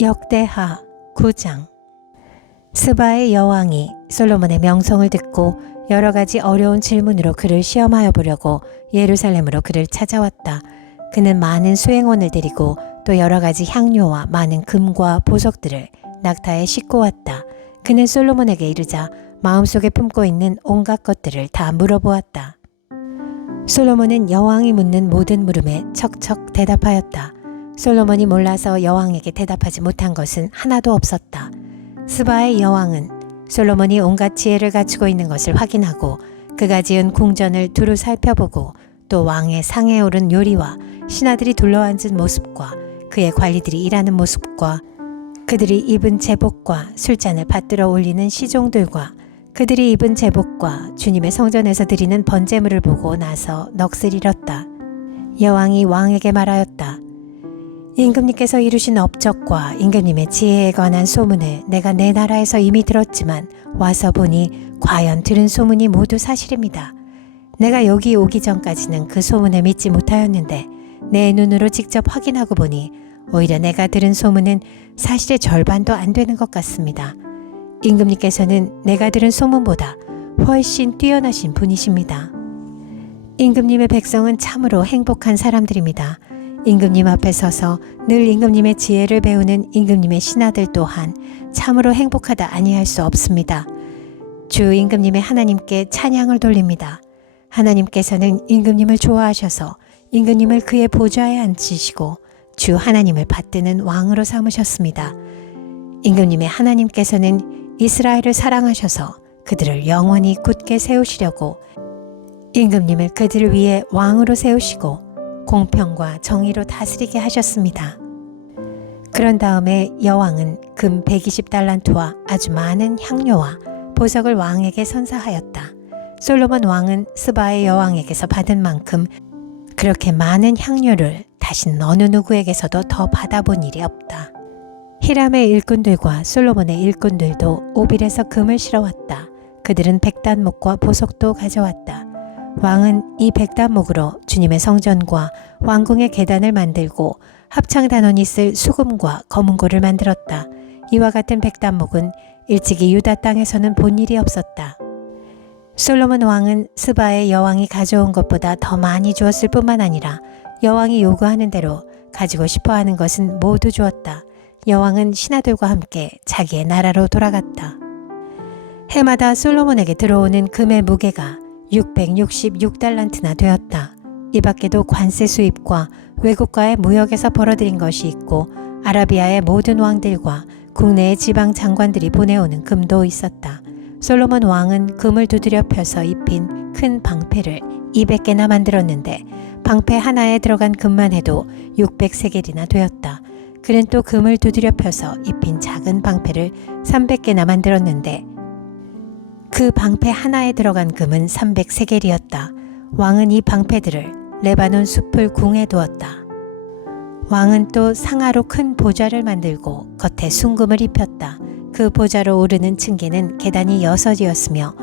역대하 9장. 스바의 여왕이 솔로몬의 명성을 듣고 여러 가지 어려운 질문으로 그를 시험하여 보려고 예루살렘으로 그를 찾아왔다. 그는 많은 수행원을 데리고 또 여러 가지 향료와 많은 금과 보석들을 낙타에 싣고 왔다. 그는 솔로몬에게 이르자 마음속에 품고 있는 온갖 것들을 다 물어보았다. 솔로몬은 여왕이 묻는 모든 물음에 척척 대답하였다. 솔로몬이 몰라서 여왕에게 대답하지 못한 것은 하나도 없었다. 스바의 여왕은 솔로몬이 온갖 지혜를 갖추고 있는 것을 확인하고 그가 지은 궁전을 두루 살펴보고 또 왕의 상에 오른 요리와 신하들이 둘러앉은 모습과 그의 관리들이 일하는 모습과 그들이 입은 제복과 술잔을 받들어 올리는 시종들과 그들이 입은 제복과 주님의 성전에서 드리는 번제물을 보고 나서 넋을 잃었다. 여왕이 왕에게 말하였다. 임금님께서 이루신 업적과 임금님의 지혜에 관한 소문을 내가 내 나라에서 이미 들었지만 와서 보니 과연 들은 소문이 모두 사실입니다. 내가 여기 오기 전까지는 그 소문을 믿지 못하였는데 내 눈으로 직접 확인하고 보니 오히려 내가 들은 소문은 사실의 절반도 안 되는 것 같습니다. 임금님께서는 내가 들은 소문보다 훨씬 뛰어나신 분이십니다. 임금님의 백성은 참으로 행복한 사람들입니다. 임금님 앞에 서서 늘 임금님의 지혜를 배우는 임금님의 신하들 또한 참으로 행복하다 아니할 수 없습니다. 주 임금님의 하나님께 찬양을 돌립니다. 하나님께서는 임금님을 좋아하셔서 임금님을 그의 보좌에 앉히시고 주 하나님을 받드는 왕으로 삼으셨습니다. 임금님의 하나님께서는 이스라엘을 사랑하셔서 그들을 영원히 굳게 세우시려고 임금님을 그들을 위해 왕으로 세우시고 공평과 정의로 다스리게 하셨습니다. 그런 다음에 여왕은 금 120달란트와 아주 많은 향료와 보석을 왕에게 선사하였다. 솔로몬 왕은 스바의 여왕에게서 받은 만큼 그렇게 많은 향료를 다신 어느 누구에게서도 더 받아본 일이 없다. 히람의 일꾼들과 솔로몬의 일꾼들도 오빌에서 금을 실어왔다. 그들은 백단목과 보석도 가져왔다. 왕은 이 백단목으로 주님의 성전과 왕궁의 계단을 만들고 합창단원이 쓸 수금과 검은고를 만들었다. 이와 같은 백단목은 일찍이 유다 땅에서는 본 일이 없었다. 솔로몬 왕은 스바의 여왕이 가져온 것보다 더 많이 주었을 뿐만 아니라 여왕이 요구하는 대로 가지고 싶어하는 것은 모두 주었다. 여왕은 신하들과 함께 자기의 나라로 돌아갔다. 해마다 솔로몬에게 들어오는 금의 무게가 666달란트나 되었다. 이 밖에도 관세 수입과 외국과의 무역에서 벌어들인 것이 있고 아라비아의 모든 왕들과 국내의 지방 장관들이 보내오는 금도 있었다. 솔로몬 왕은 금을 두드려 펴서 입힌 큰 방패를 200개나 만들었는데 방패 하나에 들어간 금만 해도 600세겔이나 되었다. 그는 또 금을 두드려 펴서 입힌 작은 방패를 300개나 만들었는데 그 방패 하나에 들어간 금은 300세겔이었다. 왕은 이 방패들을 레바논 숲을 궁에 두었다. 왕은 또 상아로 큰 보좌를 만들고 겉에 순금을 입혔다. 그 보좌로 오르는 층계는 계단이 6이었으며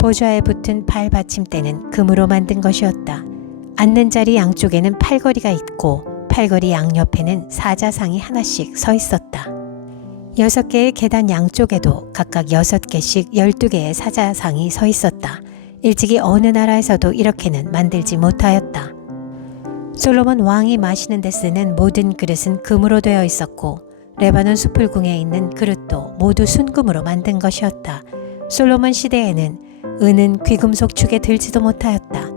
보좌에 붙은 발 받침대는 금으로 만든 것이었다. 앉는 자리 양쪽에는 팔걸이가 있고 팔걸이 양옆에는 사자상이 하나씩 서 있었다. 6개의 계단 양쪽에도 각각 6개씩 12개의 사자상이 서 있었다. 일찍이 어느 나라에서도 이렇게는 만들지 못하였다. 솔로몬 왕이 마시는 데 쓰는 모든 그릇은 금으로 되어 있었고 레바논 수풀궁에 있는 그릇도 모두 순금으로 만든 것이었다. 솔로몬 시대에는 은은 귀금속 축에 들지도 못하였다.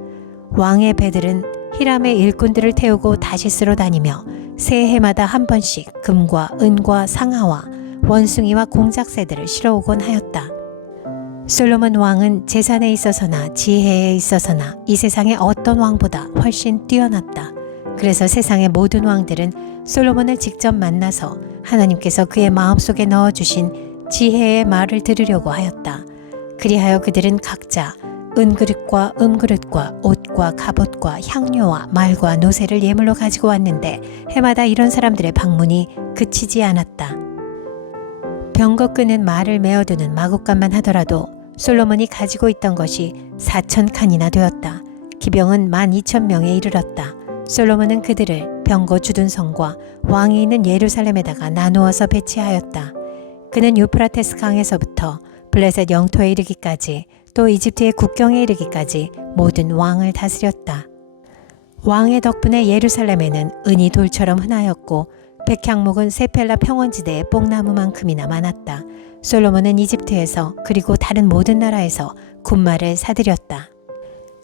왕의 배들은 히람의 일꾼들을 태우고 다시스로 다니며 새해마다 한 번씩 금과 은과 상아와 원숭이와 공작새들을 실어오곤 하였다. 솔로몬 왕은 재산에 있어서나 지혜에 있어서나 이 세상의 어떤 왕보다 훨씬 뛰어났다. 그래서 세상의 모든 왕들은 솔로몬을 직접 만나서 하나님께서 그의 마음속에 넣어주신 지혜의 말을 들으려고 하였다. 그리하여 그들은 각자 은그릇과 음그릇과 옷과 갑옷과 향료와 말과 노새를 예물로 가지고 왔는데 해마다 이런 사람들의 방문이 그치지 않았다. 병거 끄는 말을 메어두는 마구간만 하더라도 솔로몬이 가지고 있던 것이 4,000칸이나 되었다. 기병은 12,000명에 이르렀다. 솔로몬은 그들을 병거 주둔성과 왕이 있는 예루살렘에다가 나누어서 배치하였다. 그는 유프라테스 강에서부터 블레셋 영토에 이르기까지 또 이집트의 국경에 이르기까지 모든 왕을 다스렸다. 왕의 덕분에 예루살렘에는 은이 돌처럼 흔하였고 백향목은 세펠라 평원지대의 뽕나무만큼이나 많았다. 솔로몬은 이집트에서 그리고 다른 모든 나라에서 군마를 사들였다.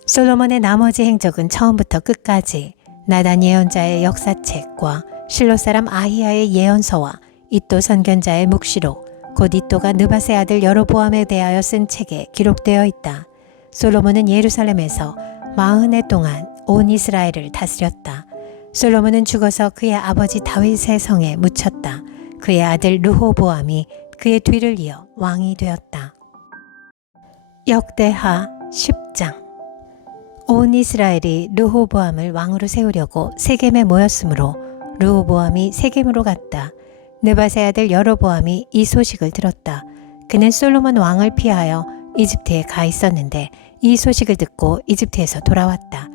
솔로몬의 나머지 행적은 처음부터 끝까지 나단 예언자의 역사책과 실로 사람 아히야의 예언서와 이또 선견자의 묵시록 곧 이또가 느밧의 아들 여로보암에 대하여 쓴 책에 기록되어 있다. 솔로몬은 예루살렘에서 40해 동안 온 이스라엘을 다스렸다. 솔로몬은 죽어서 그의 아버지 다윗의 성에 묻혔다. 그의 아들 르호보암이 그의 뒤를 이어 왕이 되었다. 역대하 10장. 온 이스라엘이 르호보암을 왕으로 세우려고 세겜에 모였으므로 르호보암이 세겜으로 갔다. 느밧의 아들 여로보암이 이 소식을 들었다. 그는 솔로몬 왕을 피하여 이집트에 가 있었는데 이 소식을 듣고 이집트에서 돌아왔다.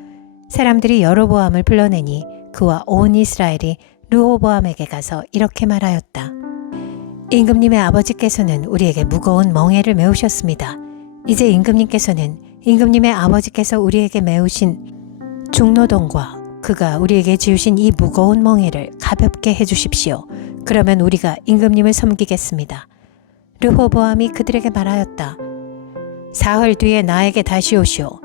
사람들이 여로보암을 불러내니 그와 온 이스라엘이 르호보암에게 가서 이렇게 말하였다. 임금님의 아버지께서는 우리에게 무거운 멍에를 메우셨습니다. 이제 임금님께서는 임금님의 아버지께서 우리에게 메우신 중노동과 그가 우리에게 지으신 이 무거운 멍에를 가볍게 해주십시오. 그러면 우리가 임금님을 섬기겠습니다. 르호보암이 그들에게 말하였다. 사흘 뒤에 나에게 다시 오시오.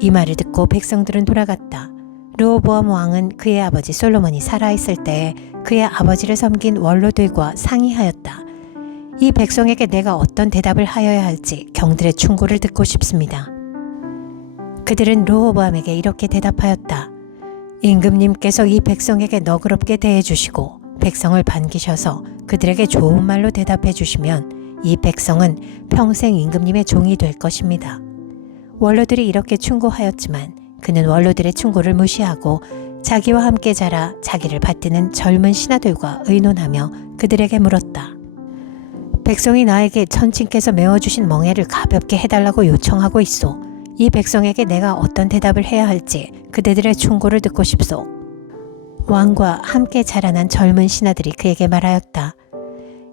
이 말을 듣고 백성들은 돌아갔다. 르호보암 왕은 그의 아버지 솔로몬이 살아있을 때에 그의 아버지를 섬긴 원로들과 상의하였다. 이 백성에게 내가 어떤 대답을 하여야 할지 경들의 충고를 듣고 싶습니다. 그들은 르호보암에게 이렇게 대답하였다. 임금님께서 이 백성에게 너그럽게 대해주시고 백성을 반기셔서 그들에게 좋은 말로 대답해 주시면 이 백성은 평생 임금님의 종이 될 것입니다. 원로들이 이렇게 충고하였지만 그는 원로들의 충고를 무시하고 자기와 함께 자라 자기를 받드는 젊은 신하들과 의논하며 그들에게 물었다. 백성이 나에게 천칭께서 메워주신 멍에를 가볍게 해달라고 요청하고 있소. 이 백성에게 내가 어떤 대답을 해야 할지 그대들의 충고를 듣고 싶소. 왕과 함께 자라난 젊은 신하들이 그에게 말하였다.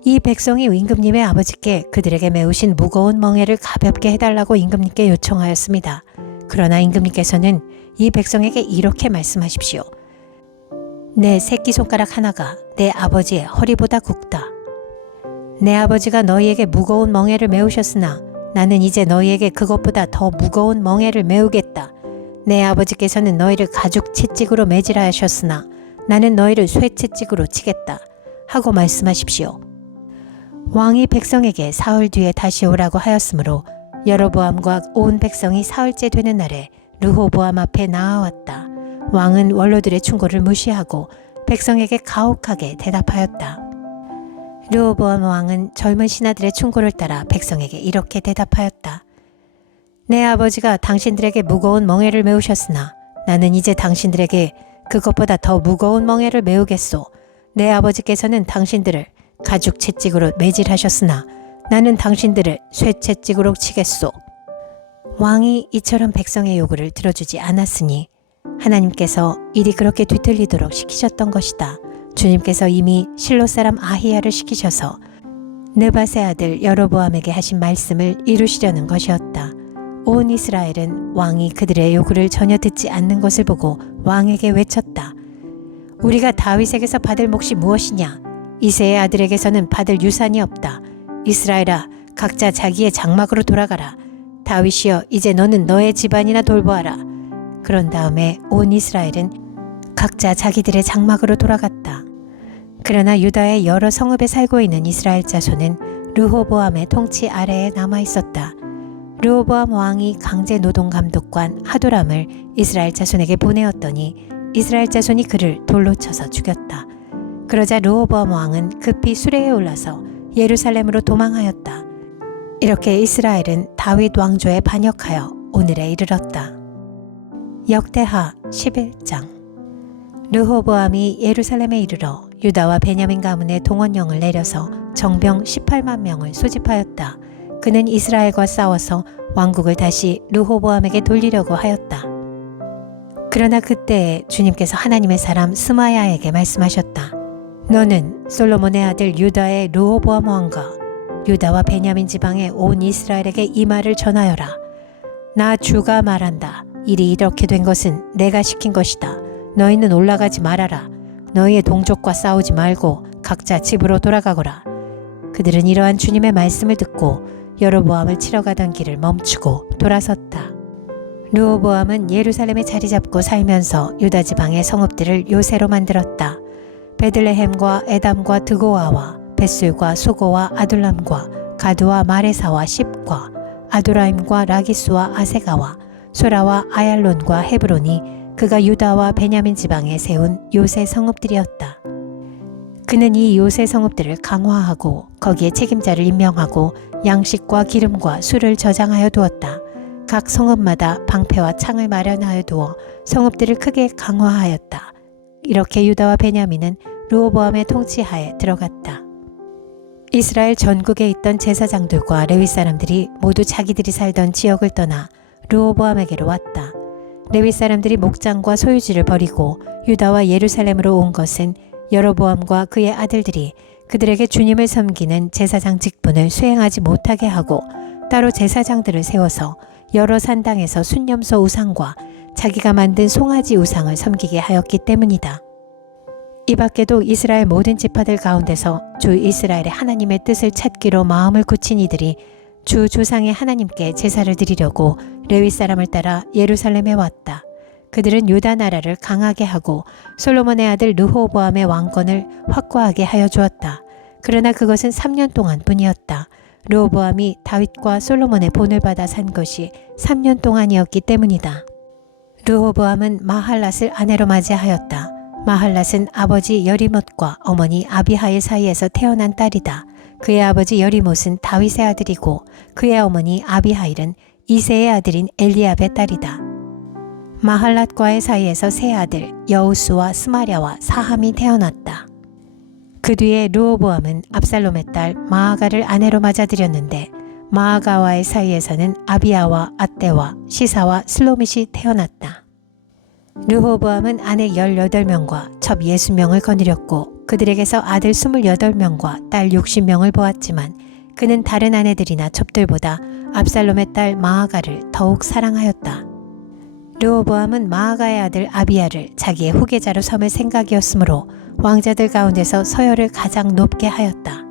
이 백성이 임금님의 아버지께 그들에게 메우신 무거운 멍에를 가볍게 해달라고 임금님께 요청하였습니다. 그러나 임금님께서는 이 백성에게 이렇게 말씀하십시오. 내 새끼손가락 하나가 내 아버지의 허리보다 굵다. 내 아버지가 너희에게 무거운 멍에를 메우셨으나 나는 이제 너희에게 그것보다 더 무거운 멍에를 메우겠다. 내 아버지께서는 너희를 가죽 채찍으로 매질하셨으나 나는 너희를 쇠 채찍으로 치겠다. 하고 말씀하십시오. 왕이 백성에게 사흘 뒤에 다시 오라고 하였으므로 여로보암과 온 백성이 사흘째 되는 날에 르호보암 앞에 나아왔다. 왕은 원로들의 충고를 무시하고 백성에게 가혹하게 대답하였다. 르호보암 왕은 젊은 신하들의 충고를 따라 백성에게 이렇게 대답하였다. 내 아버지가 당신들에게 무거운 멍에를 메우셨으나 나는 이제 당신들에게 그것보다 더 무거운 멍에를 메우겠소. 내 아버지께서는 당신들을 가죽 채찍으로 매질하셨으나 나는 당신들을 쇠 채찍으로 치겠소. 왕이 이처럼 백성의 요구를 들어주지 않았으니 하나님께서 일이 그렇게 뒤틀리도록 시키셨던 것이다. 주님께서 이미 실로 사람 아히야를 시키셔서 느밧의 아들 여로보암에게 하신 말씀을 이루시려는 것이었다. 온 이스라엘은 왕이 그들의 요구를 전혀 듣지 않는 것을 보고 왕에게 외쳤다. 우리가 다윗에게서 받을 몫이 무엇이냐? 이새의 아들에게서는 받을 유산이 없다. 이스라엘아, 각자 자기의 장막으로 돌아가라. 다윗이여, 이제 너는 너의 집안이나 돌보아라. 그런 다음에 온 이스라엘은 각자 자기들의 장막으로 돌아갔다. 그러나 유다의 여러 성읍에 살고 있는 이스라엘 자손은 르호보암의 통치 아래에 남아 있었다. 르호보암 왕이 강제 노동 감독관 하도람을 이스라엘 자손에게 보내었더니 이스라엘 자손이 그를 돌로 쳐서 죽였다. 그러자 르호보암 왕은 급히 수레에 올라서 예루살렘으로 도망하였다. 이렇게 이스라엘은 다윗 왕조에 반역하여 오늘에 이르렀다. 역대하 11장. 르호보암이 예루살렘에 이르러 유다와 베냐민 가문의 동원령을 내려서 정병 18만 명을 소집하였다. 그는 이스라엘과 싸워서 왕국을 다시 르호보암에게 돌리려고 하였다. 그러나 그때 주님께서 하나님의 사람 스마야에게 말씀하셨다. 너는 솔로몬의 아들 유다의 르호보암 왕과 유다와 베냐민 지방의 온 이스라엘에게 이 말을 전하여라. 나 주가 말한다. 일이 이렇게 된 것은 내가 시킨 것이다. 너희는 올라가지 말아라. 너희의 동족과 싸우지 말고 각자 집으로 돌아가거라. 그들은 이러한 주님의 말씀을 듣고 여로보암을 치러 가던 길을 멈추고 돌아섰다. 르호보암은 예루살렘에 자리 잡고 살면서 유다 지방의 성읍들을 요새로 만들었다. 베들레헴과 에담과 드고아와 벳술과 소고와 아둘람과 가두와 마레사와 십과 아도라임과 라기스와 아세가와 소라와 아얄론과 헤브론이 그가 유다와 베냐민 지방에 세운 요새 성읍들이었다. 그는 이 요새 성읍들을 강화하고 거기에 책임자를 임명하고 양식과 기름과 술을 저장하여 두었다. 각 성읍마다 방패와 창을 마련하여 두어 성읍들을 크게 강화하였다. 이렇게 유다와 베냐민은 르호보암의 통치하에 들어갔다. 이스라엘 전국에 있던 제사장들과 레위 사람들이 모두 자기들이 살던 지역을 떠나 르호보암에게로 왔다. 레위 사람들이 목장과 소유지를 버리고 유다와 예루살렘으로 온 것은 여로보암과 그의 아들들이 그들에게 주님을 섬기는 제사장 직분을 수행하지 못하게 하고 따로 제사장들을 세워서 여러 산당에서 순념소 우상과 자기가 만든 송아지 우상을 섬기게 하였기 때문이다. 이 밖에도 이스라엘 모든 지파들 가운데서 주 이스라엘의 하나님의 뜻을 찾기로 마음을 굳힌 이들이 주 조상의 하나님께 제사를 드리려고 레위 사람을 따라 예루살렘에 왔다. 그들은 유다 나라를 강하게 하고 솔로몬의 아들 르호보암의 왕권을 확고하게 하여 주었다. 그러나 그것은 3년 동안 뿐이었다. 르호보암이 다윗과 솔로몬의 본을 받아 산 것이 3년 동안이었기 때문이다. 르호보암은 마할랏을 아내로 맞이하였다. 마할랏은 아버지 여리못과 어머니 아비하일 사이에서 태어난 딸이다. 그의 아버지 여리못은 다윗의 아들이고 그의 어머니 아비하일은 이새의 아들인 엘리압의 딸이다. 마할랏과의 사이에서 세 아들 여우수와 스마랴와 사함이 태어났다. 그 뒤에 르호보암은 압살롬의 딸 마아가를 아내로 맞아들였는데 마아가와의 사이에서는 아비야와 앗대와 시사와 슬로밋이 태어났다. 르호보암은 아내 18명과 첩 60명을 거느렸고 그들에게서 아들 28명과 딸 60명을 보았지만 그는 다른 아내들이나 첩들보다 압살롬의 딸 마아가를 더욱 사랑하였다. 르호보암은 마아가의 아들 아비야를 자기의 후계자로 삼을 생각이었으므로 왕자들 가운데서 서열을 가장 높게 하였다.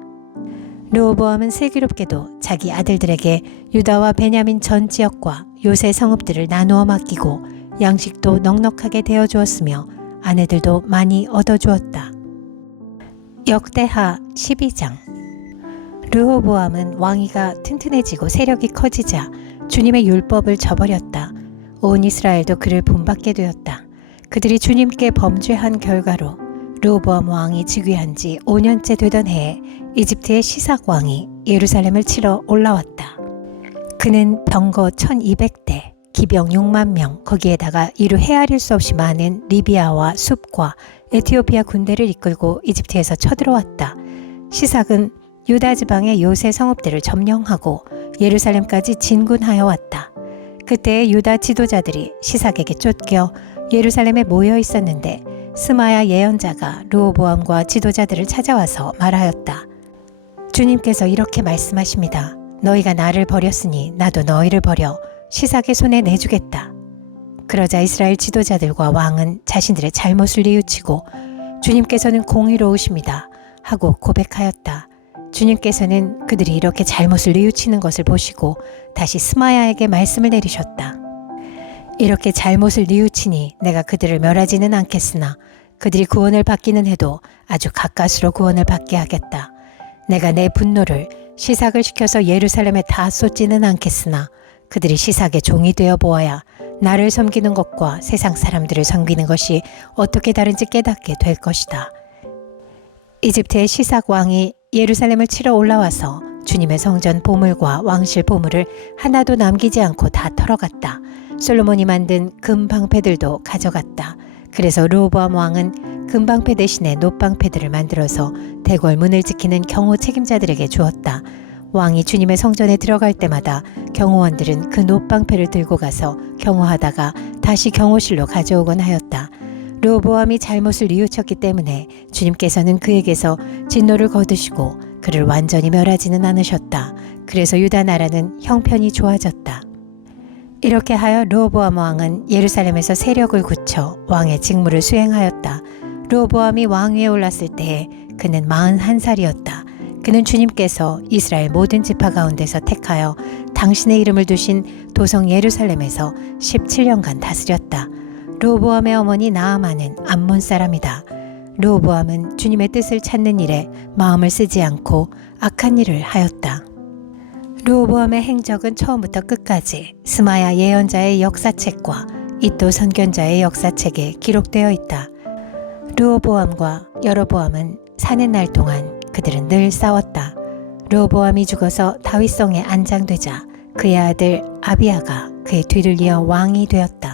르호보암은 슬기롭게도 자기 아들들에게 유다와 베냐민 전 지역과 요새 성읍들을 나누어 맡기고 양식도 넉넉하게 되어 주었으며 아내들도 많이 얻어 주었다. 역대하 12장. 르호보암은 왕위가 튼튼해지고 세력이 커지자 주님의 율법을 저버렸다. 온 이스라엘도 그를 본받게 되었다. 그들이 주님께 범죄한 결과로 르호보암 왕이 즉위한 지 5년째 되던 해에 이집트의 시삭 왕이 예루살렘을 치러 올라왔다. 그는 병거 1200대, 기병 6만 명, 거기에다가 이루 헤아릴 수 없이 많은 리비아와 숲과 에티오피아 군대를 이끌고 이집트에서 쳐들어왔다. 시삭은 유다 지방의 요새 성읍들을 점령하고 예루살렘까지 진군하여 왔다. 그때 유다 지도자들이 시삭에게 쫓겨 예루살렘에 모여 있었는데 스마야 예언자가 르호보암과 지도자들을 찾아와서 말하였다. 주님께서 이렇게 말씀하십니다. 너희가 나를 버렸으니 나도 너희를 버려 시삭의 손에 내주겠다. 그러자 이스라엘 지도자들과 왕은 자신들의 잘못을 뉘우치고 주님께서는 공의로우십니다 하고 고백하였다. 주님께서는 그들이 이렇게 잘못을 뉘우치는 것을 보시고 다시 스마야에게 말씀을 내리셨다. 이렇게 잘못을 뉘우치니 내가 그들을 멸하지는 않겠으나 그들이 구원을 받기는 해도 아주 가까스로 구원을 받게 하겠다. 내가 내 분노를 시삭을 시켜서 예루살렘에 다 쏟지는 않겠으나 그들이 시삭의 종이 되어 보아야 나를 섬기는 것과 세상 사람들을 섬기는 것이 어떻게 다른지 깨닫게 될 것이다. 이집트의 시삭 왕이 예루살렘을 치러 올라와서 주님의 성전 보물과 왕실 보물을 하나도 남기지 않고 다 털어갔다. 솔로몬이 만든 금방패들도 가져갔다. 그래서 르호보암 왕은 금방패 대신에 놋방패들을 만들어서 대궐 문을 지키는 경호 책임자들에게 주었다. 왕이 주님의 성전에 들어갈 때마다 경호원들은 그 놋방패를 들고 가서 경호하다가 다시 경호실로 가져오곤 하였다. 르호보암이 잘못을 뉘우쳤기 때문에 주님께서는 그에게서 진노를 거두시고 그를 완전히 멸하지는 않으셨다. 그래서 유다 나라는 형편이 좋아졌다. 이렇게 하여 르호보암 왕은 예루살렘에서 세력을 굳혀 왕의 직무를 수행하였다. 르호보암이 왕위에 올랐을 때에 그는 41살이었다. 그는 주님께서 이스라엘 모든 지파 가운데서 택하여 당신의 이름을 두신 도성 예루살렘에서 17년간 다스렸다. 르호보암의 어머니 나아만은 암몬 사람이다. 르호보암은 주님의 뜻을 찾는 일에 마음을 쓰지 않고 악한 일을 하였다. 르호보암의 행적은 처음부터 끝까지 스마야 예언자의 역사책과 이도 선견자의 역사책에 기록되어 있다. 르호보암과 여로보암은 사는 날 동안 그들은 늘 싸웠다. 르호보암이 죽어서 다윗성에 안장되자 그의 아들 아비야가 그의 뒤를 이어 왕이 되었다.